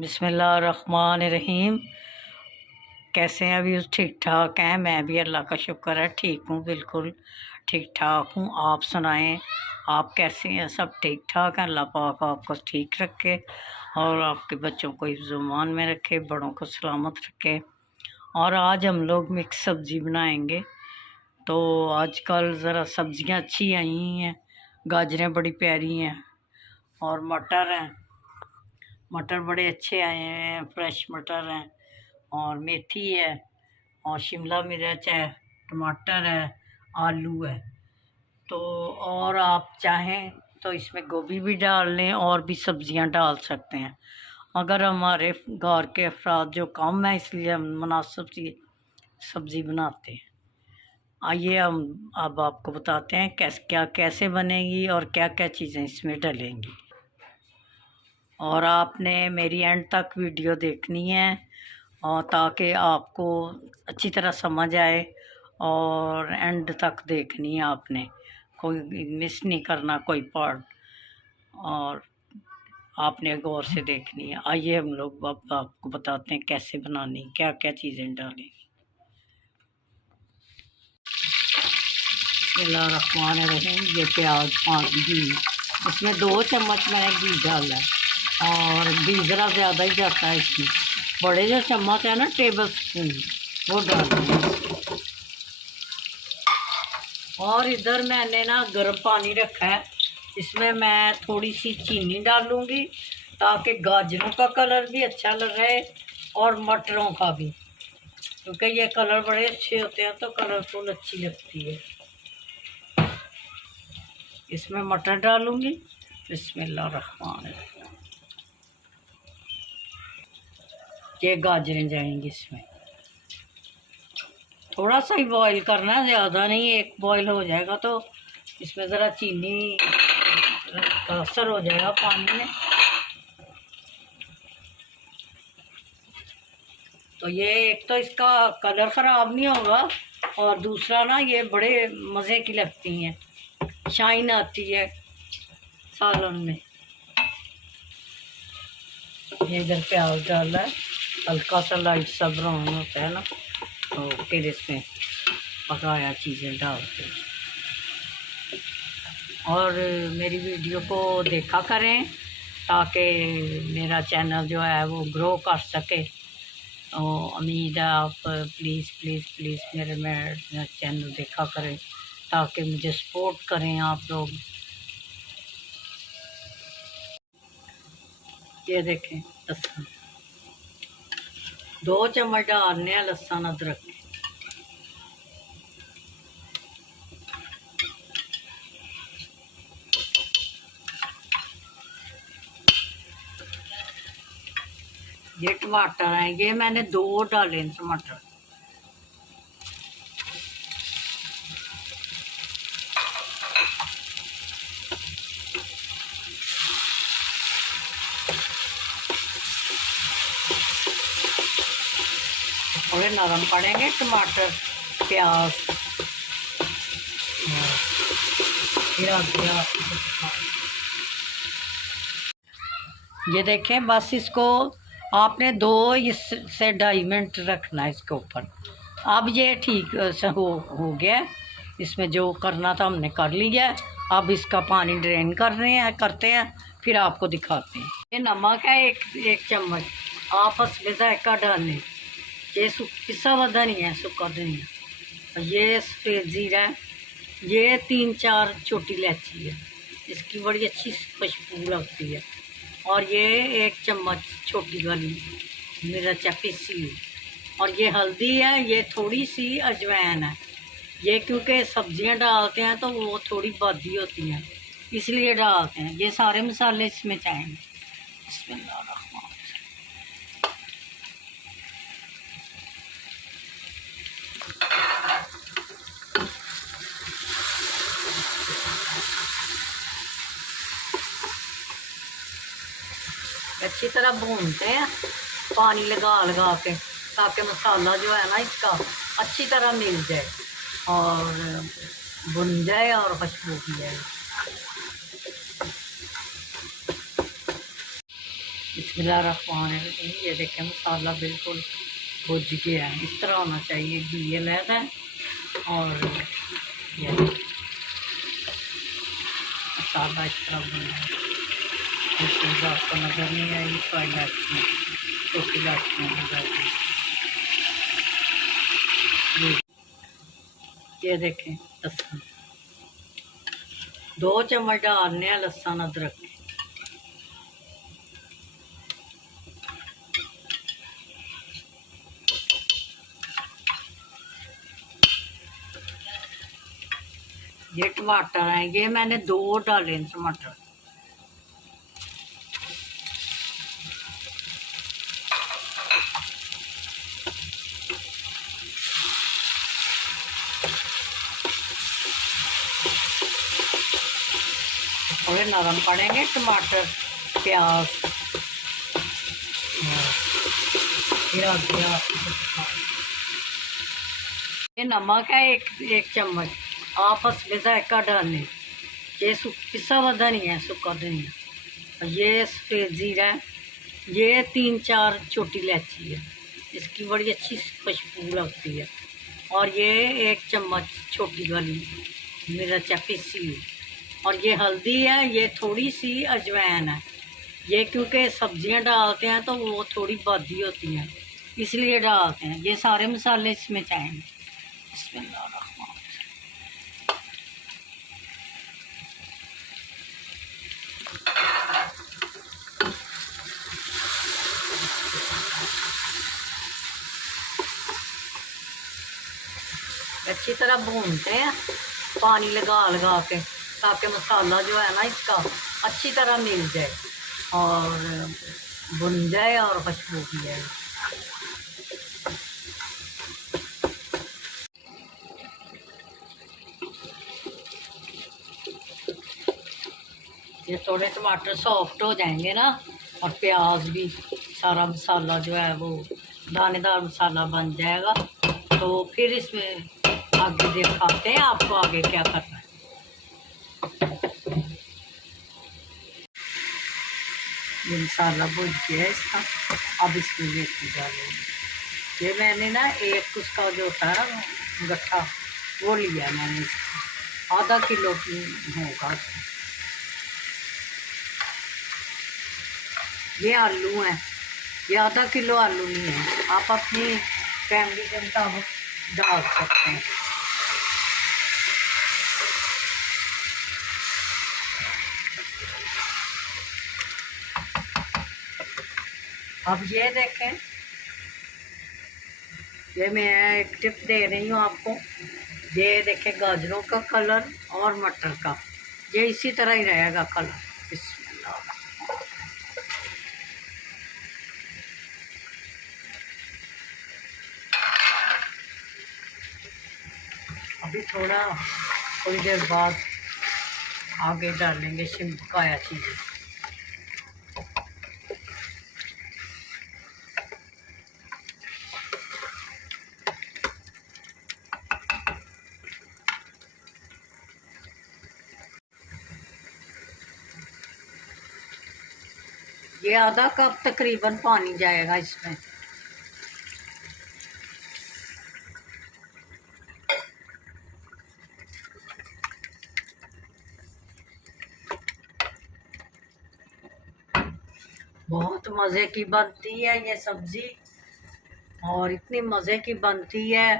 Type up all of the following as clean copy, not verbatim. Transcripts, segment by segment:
बिस्मिल्लाहिर्रहमानिर्रहीम। कैसे हैं अभी? ठीक ठाक हैं? मैं भी अल्लाह का शुक्र है ठीक हूँ, बिल्कुल ठीक ठाक हूँ। आप सुनाएं, आप कैसे हैं? सब ठीक ठाक हैं? अल्लाह पाक आपको ठीक रखे और आपके बच्चों को ईमान में रखे, बड़ों को सलामत रखे। और आज हम लोग मिक्स सब्ज़ी बनाएंगे। तो आजकल ज़रा सब्ज़ियाँ अच्छी आई हैं, गाजरें बड़ी प्यारी हैं और मटर हैं, मटर बड़े अच्छे आए हैं, फ्रेश मटर हैं और मेथी है और शिमला मिर्च है, टमाटर है, आलू है। तो और आप चाहें तो इसमें गोभी भी डाल लें और भी सब्जियां डाल सकते हैं, मगर हमारे घर के अफराद जो कम है इसलिए हम मुनासिब सी सब्ज़ी बनाते हैं। आइए हम अब आपको बताते हैं कैसे बनेगी और क्या क्या चीज़ें इसमें डलेंगी। और आपने मेरी एंड तक वीडियो देखनी है और ताकि आपको अच्छी तरह समझ आए, और एंड तक देखनी है आपने, कोई मिस नहीं करना कोई पार्ट, और आपने गौर से देखनी है। आइए हम लोग अब आपको बताते हैं कैसे बनानी, क्या क्या चीज़ें डालेंगी। बिस्मिल्लाहिर्रहमानिर्रहीम। ये प्याज 5 घी, इसमें 2 चम्मच मैंने घी डाला है और घी ज़रा ज़्यादा ही जाता है इसमें। बड़े जो चम्मच है ना, टेबल स्पून, वो डालना है। और इधर मैंने ना गर्म पानी रखा है, इसमें मैं थोड़ी सी चीनी डालूँगी ताकि गाजरों का कलर भी अच्छा रहे और मटरों का भी, क्योंकि ये कलर बड़े अच्छे होते हैं तो कलरफुल अच्छी लगती है। इसमें मटर डालूँगी। बिस्मिल्लाहिर्रहमानिर्रहीम। ये गाजरें जाएंगी इसमें। थोड़ा सा ही बॉईल करना है, ज़्यादा नहीं। एक बॉईल हो जाएगा तो इसमें ज़रा चीनी का असर हो जाएगा पानी में। तो ये एक तो इसका कलर ख़राब नहीं होगा और दूसरा ना ये बड़े मज़े की लगती हैं, शाइन आती है सालन में। ये इधर प्याज डाला है, हल्का सा लाइट सा ब्राउन होता है ना, तो फिर इसमें पकाया चीज़ें डालते हैं। और मेरी वीडियो को देखा करें ताकि मेरा चैनल जो है वो ग्रो कर सके। तो उम्मीद है आप प्लीज़ प्लीज़ प्लीज़ मेरा चैनल देखा करें ताकि मुझे सपोर्ट करें आप लोग। ये देखें लहसुन, 2 चम्मच डालने हैं लहसुन अदरक। ये टमाटर हैं, ये मैंने 2 डाले टमाटर। थोड़े नरम पड़ेंगे टमाटर प्याज। ये देखें, बस इसको आपने 2 से 2.5 मिनट रखना है इसके ऊपर। अब ये ठीक से हो गया, इसमें जो करना था हमने कर लिया। अब इसका पानी ड्रेन करते हैं, फिर आपको दिखाते हैं। ये नमक है एक चम्मच, आप इसमें जायका डालें। ये पिसा हुआ धनिया है, सूखा धनिया। ये सफ़ेद ज़ीरा है, ये 3-4 छोटी इलायची है, इसकी बड़ी अच्छी खुशबू लगती है। और ये 1 चम्मच छोटी वाली मिर्च पिसी हुई। और ये हल्दी है, ये थोड़ी सी अजवाइन है। ये क्योंकि सब्जियां डालते हैं तो वो थोड़ी बादी होती हैं इसलिए डालते हैं। ये सारे मसाले इसमें चाहेंगे। बिस्मिल्लाहिर्रहमानिर्रहीम। अच्छी तरह भूनते हैं पानी लगा के, ताकि मसाला जो है ना इसका अच्छी तरह मिल जाए और भुन जाए और खुशबू की जाए। बिस्मिल्लाहिर्रहमानिर्रहीम। ये देखें मसाला बिल्कुल भुज गया है, इस तरह होना चाहिए। घी अलग है और ये मसाला इस तरह बना है। इसमें आपको नज़र नहीं आई तो इलायची, छोटी इलायचियाँ लगा दी। ये देखें लहसुन 2 चम्मच डालने हैं, लहसुन अदरक के। ये टमाटर हैं, ये मैंने 2 डाले हैं टमाटर। थोड़े नरम पड़ेंगे टमाटर, प्याज। ये नमक है एक चम्मच, आप हस्बे जायका डालने। ये पिसा हुआ धनिया है, सूखा धनिया। ये सफ़ेद जीरा है। ये 3-4 छोटी इलायची है, इसकी बड़ी अच्छी खुशबू लगती है। और ये 1 चम्मच छोटी वाली मिर्च पीसी हुई। और ये हल्दी है, ये थोड़ी सी अजवाइन है। ये क्योंकि सब्जियां डालते हैं तो वो थोड़ी बादी होती हैं, इसलिए डालते हैं। ये सारे मसाले इसमें चाहेंगे। बिस्मिल्लाहिर्रहमानिर्रहीम। अच्छी तरह भूनते हैं पानी लगा लगा के, ताकि मसाला जो है ना इसका अच्छी तरह मिल जाए और भुन जाए और खुशबू की जाए। ये थोड़े टमाटर सॉफ्ट हो जाएंगे ना, और प्याज भी, सारा मसाला जो है वो दानेदार मसाला बन जाएगा, तो फिर इसमें आगे दिखाते हैं आपको आगे क्या करना है। ये मसाला भुज गया है इसका, अब इसमें मेथी डालेंगे। ये मैंने ना एक उसका जो होता है ना गट्ठा, वो लिया है मैंने, इसका आधा किलो की होगा। ये आलू हैं, ये आधा किलो आलू नहीं है, आप अपनी फैमिली के मुताबिक डाल सकते हैं। अब ये देखें, ये मैं एक टिप दे रही हूँ आपको। ये देखें गाजरों का कलर और मटर का, ये इसी तरह ही रहेगा कलर। अभी थोड़ी देर बाद आगे डालेंगे पकाया चीज़ें। ये आधा कप तकरीबन पानी जाएगा इसमें। बहुत मज़े की बनती है ये सब्ज़ी, और इतनी मज़े की बनती है।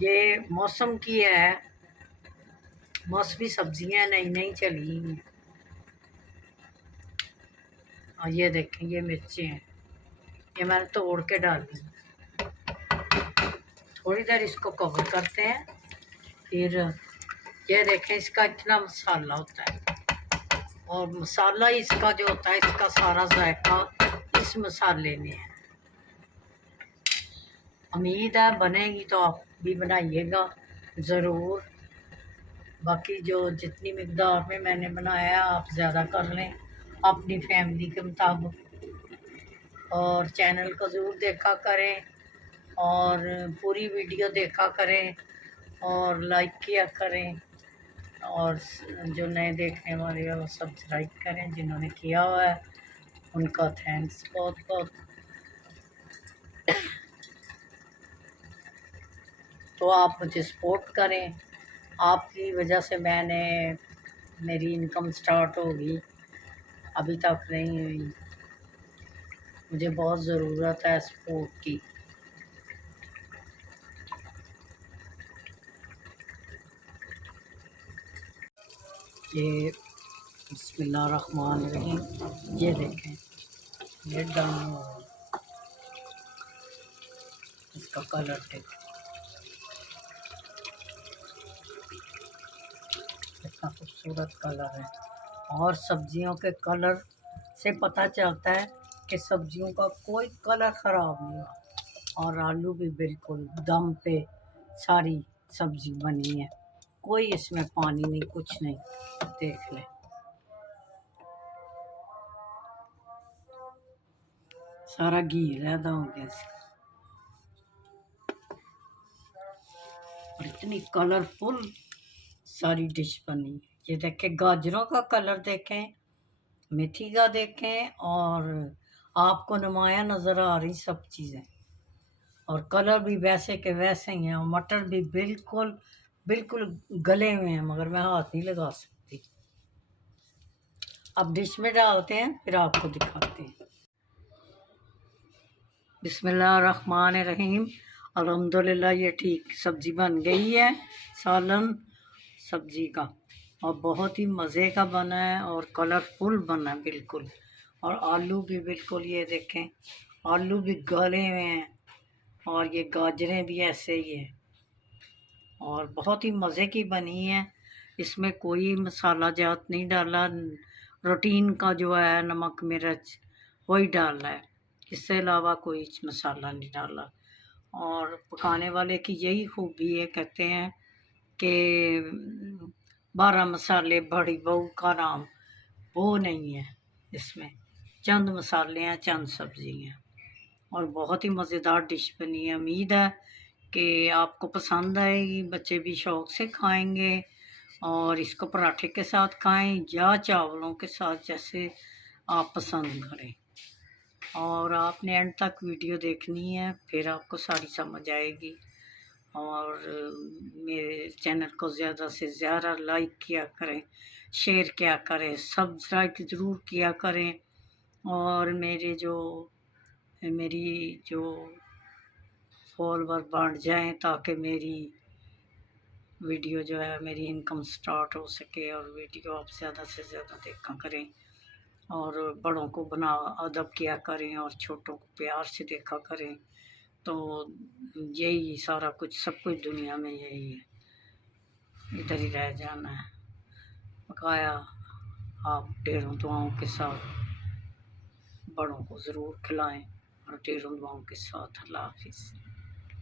ये मौसम की है, मौसमी सब्जियां नई नई चली हैं। और ये देखें, ये मिर्चें हैं, ये मैंने तोड़ के डाल दी। थोड़ी देर इसको कवर करते हैं, फिर ये देखें इसका इतना मसाला होता है, और मसाला इसका जो होता है, इसका सारा जायका इस मसाले में है। उम्मीद है बनेगी तो आप भी बनाइएगा ज़रूर। बाकी जो जितनी मिकदार में मैंने बनाया आप ज़्यादा कर लें अपनी फैमिली के मुताबिक, और चैनल को ज़रूर देखा करें और पूरी वीडियो देखा करें और लाइक किया करें, और जो नए देखने वाले हैं वो सब्सक्राइब करें, जिन्होंने किया हुआ है उनका थैंक्स बहुत बहुत। तो आप मुझे सपोर्ट करें, आपकी वजह से मेरी इनकम स्टार्ट होगी, अभी तक नहीं हुई। मुझे बहुत ज़रूरत है सपोर्ट की। ये बिस्मिल्लाहिर्रहमानिर्रहीम, ये देखें, ये डाउन हो रहा है, इसका कलर देखें कितना खूबसूरत कलर है। और सब्जियों के कलर से पता चलता है कि सब्जियों का कोई कलर ख़राब नहीं हुआ। और आलू भी बिल्कुल दम पे सारी सब्ज़ी बनी है, कोई इसमें पानी नहीं, कुछ नहीं। देख लें, सारा घी रहता हो गया इसका। और इतनी कलरफुल सारी डिश बनी। ये देखें, गाजरों का कलर देखें, मेथी का देखें, और आपको नुमाया नज़र आ रही सब चीज़ें। और कलर भी वैसे के वैसे ही हैं। और मटर भी बिल्कुल बिल्कुल गले हुए हैं, मगर मैं हाथ नहीं लगा सकती। अब डिश में डालते हैं, फिर आपको दिखाते हैं। बिस्मिल्लाहिर्रहमानिर्रहीम। अल्हम्दुलिल्लाह, ये ठीक सब्ज़ी बन गई है, सालन सब्ज़ी का। और बहुत ही मज़े का बना है और कलरफुल बना है बिल्कुल। और आलू भी बिल्कुल, ये देखें, आलू भी गले हुए हैं, और ये गाजरें भी ऐसे ही है। और बहुत ही मज़े की बनी है। इसमें कोई मसाला जात नहीं डाला, रूटीन का जो है नमक मिर्च वही डाला है, इससे अलावा कोई मसाला नहीं डाला। और पकाने वाले की यही खूबी है, कहते हैं कि 12 मसाले बड़ी बहू का नाम, वो नहीं है इसमें। चंद मसाले हैं, चंद सब्ज़ी हैं। और बहुत ही मज़ेदार डिश बनी है। उम्मीद है कि आपको पसंद आएगी, बच्चे भी शौक़ से खाएंगे। और इसको पराठे के साथ खाएं या चावलों के साथ, जैसे आप पसंद करें। और आपने एंड तक वीडियो देखनी है, फिर आपको सारी समझ आएगी। और मेरे चैनल को ज़्यादा से ज़्यादा लाइक किया करें, शेयर किया करें, सब्सक्राइब ज़रूर किया करें। और मेरी जो फॉलोवर बढ़ जाएं, ताकि मेरी वीडियो जो है, मेरी इनकम स्टार्ट हो सके। और वीडियो आप ज़्यादा से ज़्यादा देखा करें, और बड़ों को बना अदब किया करें, और छोटों को प्यार से देखा करें। तो यही सारा कुछ, सब कुछ दुनिया में यही है, इधर ही रह जाना है। पकाया आप ढेरों दुआओं के साथ, बड़ों को ज़रूर खिलाएं, और ढेरों दुआओं के साथ। अल्लाह हाफिज़।